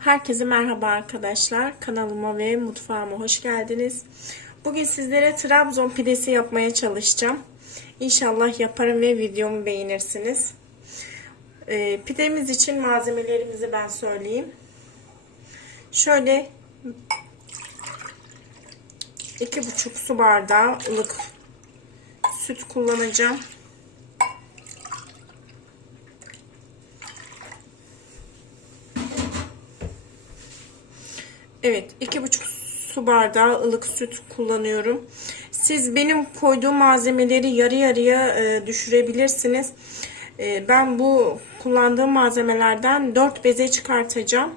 Herkese merhaba arkadaşlar. Kanalıma ve mutfağıma hoş geldiniz. Bugün sizlere Trabzon pidesi yapmaya çalışacağım. İnşallah yaparım ve videomu beğenirsiniz. Ee, pidemiz için malzemelerimizi ben söyleyeyim. Şöyle 2,5 su bardağı ılık süt kullanacağım. Evet, iki buçuk su bardağı ılık süt kullanıyorum. Siz benim koyduğum malzemeleri yarı yarıya e, düşürebilirsiniz. E, ben bu kullandığım malzemelerden 4 beze çıkartacağım.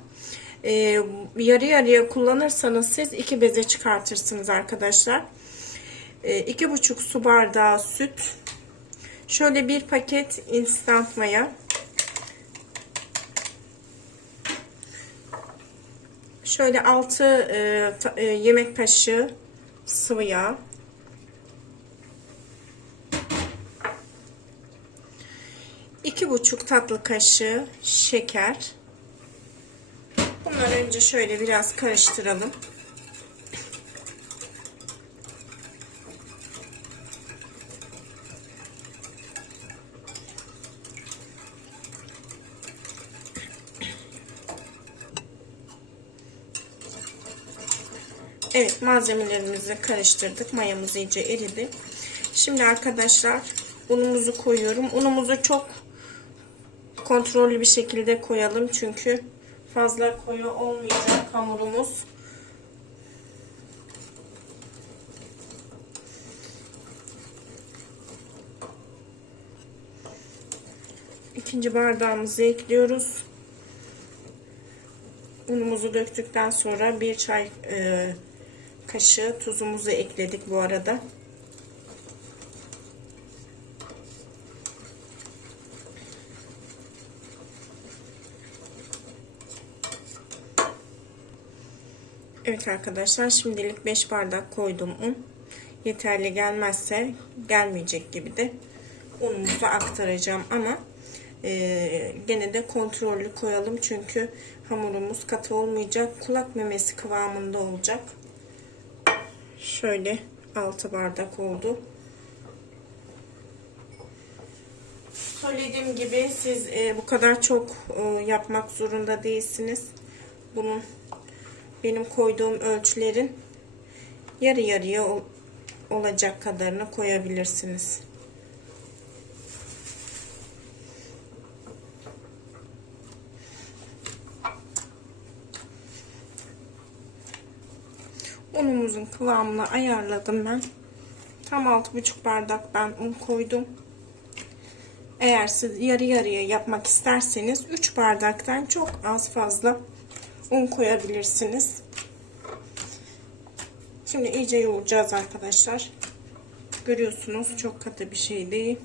E, yarı yarıya kullanırsanız siz 2 beze çıkartırsınız arkadaşlar. E, iki buçuk su bardağı süt. Şöyle bir paket instant maya. Şöyle 6 e, e, yemek kaşığı sıvı yağ. iki buçuk tatlı kaşığı şeker. Bunları önce şöyle biraz karıştıralım. Evet malzemelerimizi karıştırdık. Mayamız iyice eridi. Şimdi arkadaşlar unumuzu koyuyorum. Unumuzu çok kontrollü bir şekilde koyalım. Çünkü fazla koyu olmayacak hamurumuz. İkinci bardağımızı ekliyoruz. Unumuzu döktükten sonra bir çay e, kaşığı tuzumuzu ekledik bu arada. Evet arkadaşlar şimdilik 5 bardak koydum un. Yeterli gelmezse gelmeyecek gibi de unumuzu aktaracağım ama e, gene de kontrollü koyalım çünkü hamurumuz katı olmayacak kulak memesi kıvamında olacak şöyle 6 bardak oldu. Söylediğim gibi siz e, bu kadar çok e, yapmak zorunda değilsiniz. Bunun benim koyduğum ölçülerin yarı yarıya ol, olacak kadarını koyabilirsiniz unumuzun kıvamını ayarladım ben. Tam 6,5 bardak ben un koydum. Eğer siz yarı yarıya yapmak isterseniz 3 bardaktan çok az fazla un koyabilirsiniz. Şimdi iyice yoğuracağız arkadaşlar. Görüyorsunuz çok katı bir şey değil.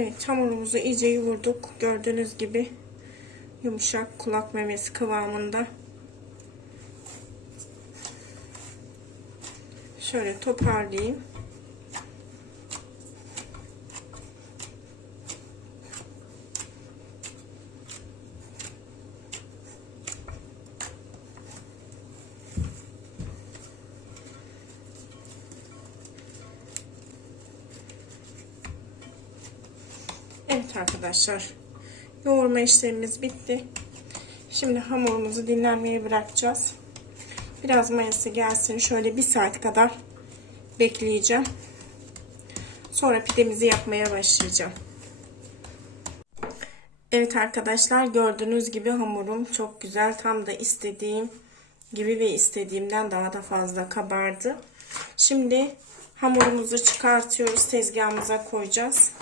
Evet hamurumuzu iyice yoğurduk. Gördüğünüz gibi yumuşak kulak memesi kıvamında. Şöyle toparlayayım. Evet arkadaşlar. Yoğurma işlemimiz bitti. Şimdi hamurumuzu dinlenmeye bırakacağız. Biraz mayası gelsin. Şöyle bir saat kadar bekleyeceğim. Sonra pidemizi yapmaya başlayacağım. Evet arkadaşlar gördüğünüz gibi hamurum çok güzel. Tam da istediğim gibi ve istediğimden daha da fazla kabardı. Şimdi hamurumuzu çıkartıyoruz. Tezgahımıza koyacağız.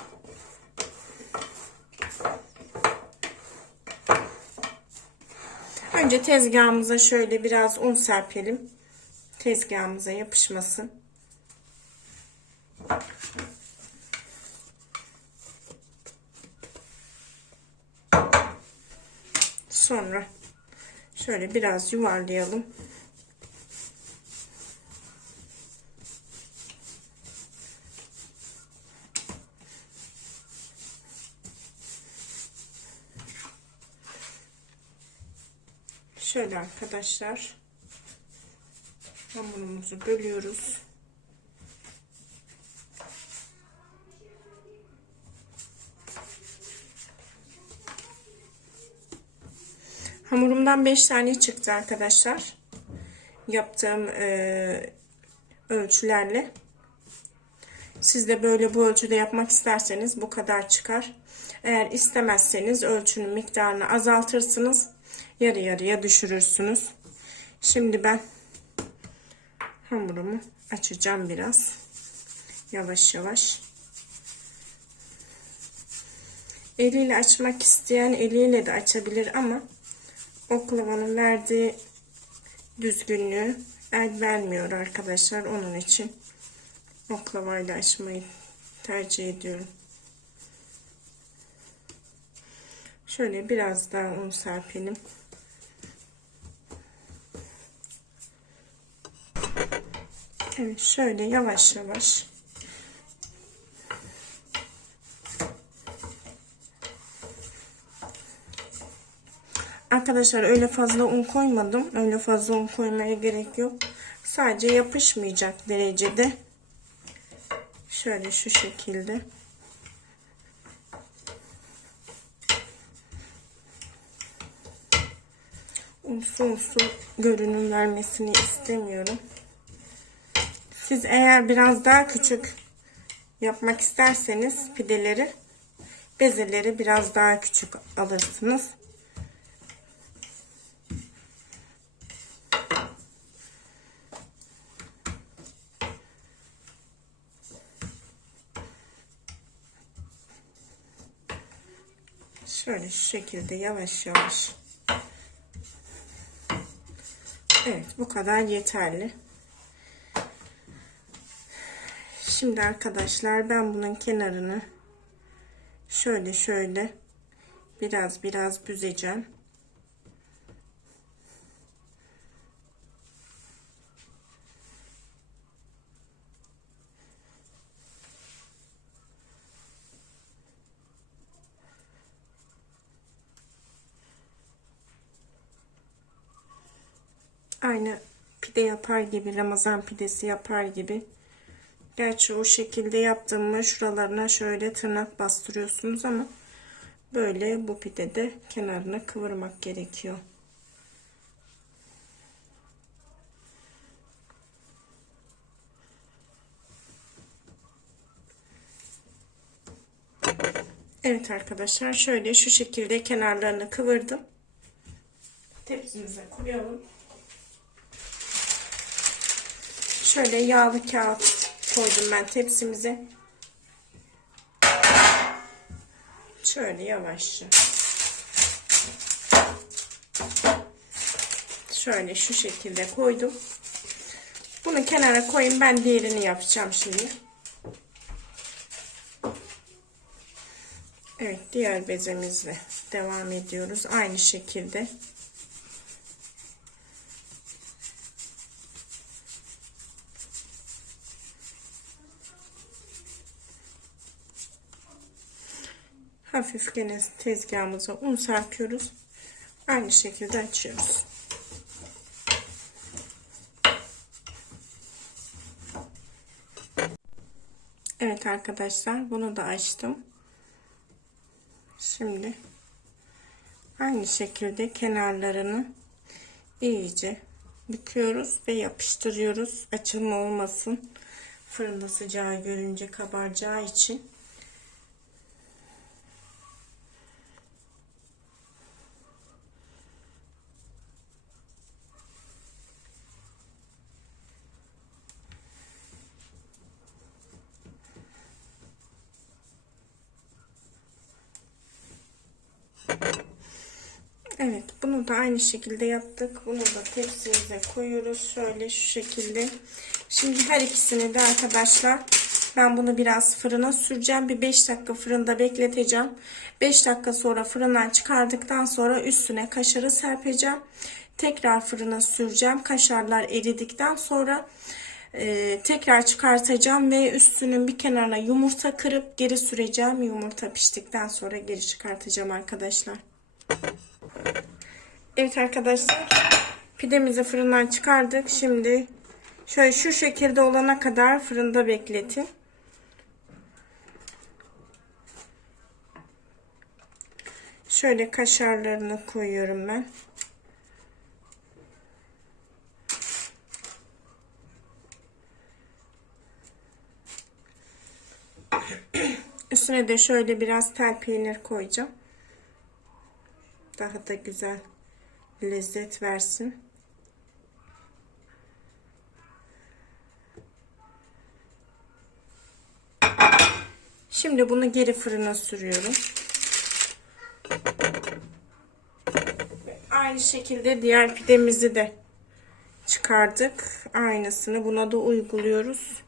Önce tezgahımıza şöyle biraz un serpelim. Tezgahımıza yapışmasın. Sonra şöyle biraz yuvarlayalım. Şöyle arkadaşlar hamurumuzu bölüyoruz. Hamurumdan 5 tane çıktı arkadaşlar. Yaptığım e, ölçülerle. Siz de böyle bu ölçüde yapmak isterseniz bu kadar çıkar. Eğer istemezseniz ölçünün miktarını azaltırsınız. Yarı yarıya düşürürsünüz. Şimdi ben hamurumu açacağım biraz. Yavaş yavaş. Eliyle açmak isteyen eliyle de açabilir ama oklavanın verdiği düzgünlüğü el vermiyor arkadaşlar. Onun için oklavayla açmayı tercih ediyorum. Şöyle biraz daha un serpelim. Evet şöyle yavaş yavaş Arkadaşlar öyle fazla un koymadım. Öyle fazla un koymaya gerek yok. Sadece yapışmayacak derecede. Şöyle şu şekilde. Unsu görünüm vermesini istemiyorum. Siz eğer biraz daha küçük yapmak isterseniz pideleri bezeleri biraz daha küçük alırsınız. Şöyle şu şekilde yavaş yavaş. Evet bu kadar yeterli. Şimdi arkadaşlar ben bunun kenarını şöyle şöyle biraz biraz büzeceğim. Aynı pide yapar gibi Ramazan pidesi yapar gibi Gerçi o şekilde yaptığımda şuralarına şöyle tırnak bastırıyorsunuz ama böyle bu pidede kenarını kıvırmak gerekiyor. Evet arkadaşlar şöyle şu şekilde kenarlarını kıvırdım. Tepsimize koyalım. Şöyle yağlı kağıt koydum ben tepsimize. Şöyle yavaşça. Şöyle şu şekilde koydum. Bunu kenara koyayım. Ben diğerini yapacağım şimdi. Evet diğer bezemizle devam ediyoruz. Aynı şekilde. Hafif gene tezgahımıza un serpiyoruz. Aynı şekilde açıyoruz. Evet arkadaşlar bunu da açtım. Şimdi aynı şekilde kenarlarını iyice büküyoruz ve yapıştırıyoruz. Açılma olmasın. Fırında sıcağı görünce kabaracağı için. Evet bunu da aynı şekilde yaptık. Bunu da tepsimize koyuyoruz. Şöyle şu şekilde. Şimdi her ikisini de arkadaşlar ben bunu biraz fırına süreceğim. Bir 5 dakika fırında bekleteceğim. 5 dakika sonra fırından çıkardıktan sonra üstüne kaşarı serpeceğim. Tekrar fırına süreceğim. Kaşarlar eridikten sonra e, tekrar çıkartacağım ve üstünün bir kenarına yumurta kırıp geri süreceğim. Yumurta piştikten sonra geri çıkartacağım arkadaşlar. Evet arkadaşlar pidemizi fırından çıkardık. Şimdi şöyle şu şekilde olana kadar fırında bekletin. Şöyle kaşarlarını koyuyorum ben. Üstüne de şöyle biraz tel peynir koyacağım. Daha da güzel lezzet versin. Şimdi bunu geri fırına sürüyorum. Aynı şekilde diğer pidemizi de çıkardık. Aynısını buna da uyguluyoruz.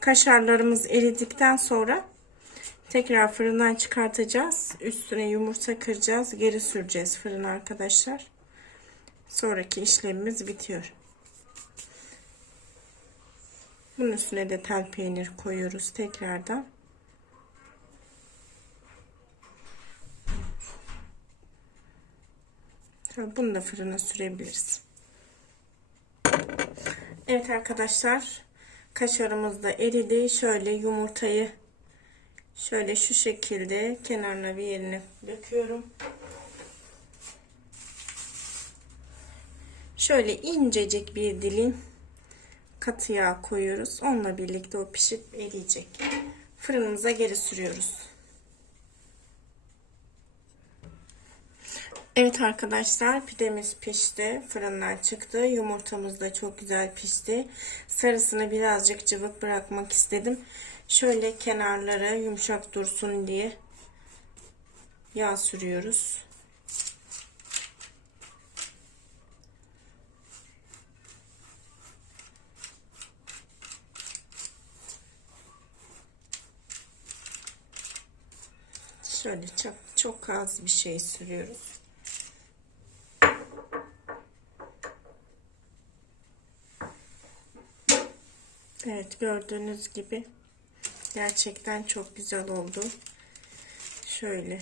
Kaşarlarımız eridikten sonra tekrar fırından çıkartacağız. Üstüne yumurta kıracağız. Geri süreceğiz fırına arkadaşlar. Sonraki işlemimiz bitiyor. Bunun üstüne de tel peynir koyuyoruz tekrardan. Bunu da fırına sürebiliriz. Evet arkadaşlar. Kaşarımız da eridi. Şöyle yumurtayı şöyle şu şekilde kenarına bir yerine döküyorum. Şöyle incecik bir dilim katı yağ koyuyoruz. Onunla birlikte o pişip eriyecek. Fırınımıza geri sürüyoruz. Evet arkadaşlar pidemiz pişti. Fırından çıktı. Yumurtamız da çok güzel pişti. Sarısını birazcık cıvık bırakmak istedim. Şöyle kenarlara yumuşak dursun diye yağ sürüyoruz. Şöyle çok, çok az bir şey sürüyoruz. Evet gördüğünüz gibi gerçekten çok güzel oldu. Şöyle.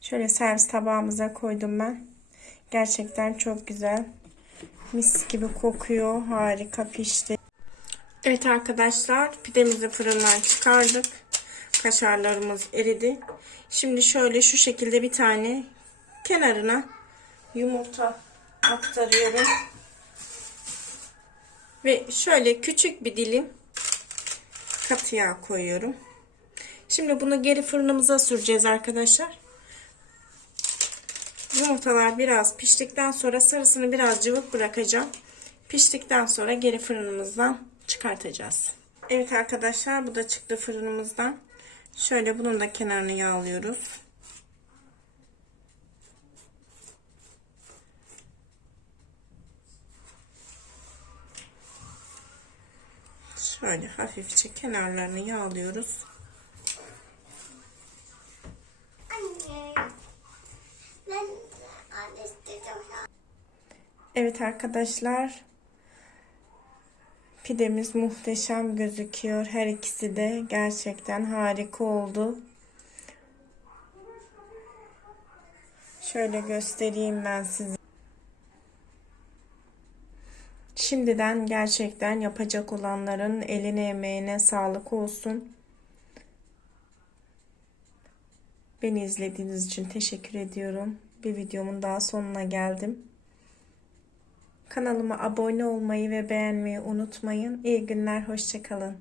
Şöyle servis tabağımıza koydum ben. Gerçekten çok güzel. Mis gibi kokuyor. Harika pişti. Evet arkadaşlar pidemizi fırından çıkardık. Kaşarlarımız eridi. Şimdi şöyle şu şekilde bir tane kenarına yumurta aktarıyorum. Ve şöyle küçük bir dilim katı yağ koyuyorum. Şimdi bunu geri fırınımıza süreceğiz arkadaşlar. Yumurtalar biraz piştikten sonra sarısını biraz cıvık bırakacağım. Piştikten sonra geri fırınımızdan çıkartacağız. Evet arkadaşlar bu da çıktı fırınımızdan. Şöyle bunun da kenarını yağlıyoruz. Şöyle hafifçe kenarlarını yağlıyoruz. Evet arkadaşlar. Pidemiz muhteşem gözüküyor. Her ikisi de gerçekten harika oldu. Şöyle göstereyim ben size. Şimdiden gerçekten yapacak olanların eline emeğine sağlık olsun. Beni izlediğiniz için teşekkür ediyorum. Bir videomun daha sonuna geldim. Kanalıma abone olmayı ve beğenmeyi unutmayın. İyi günler, hoşçakalın.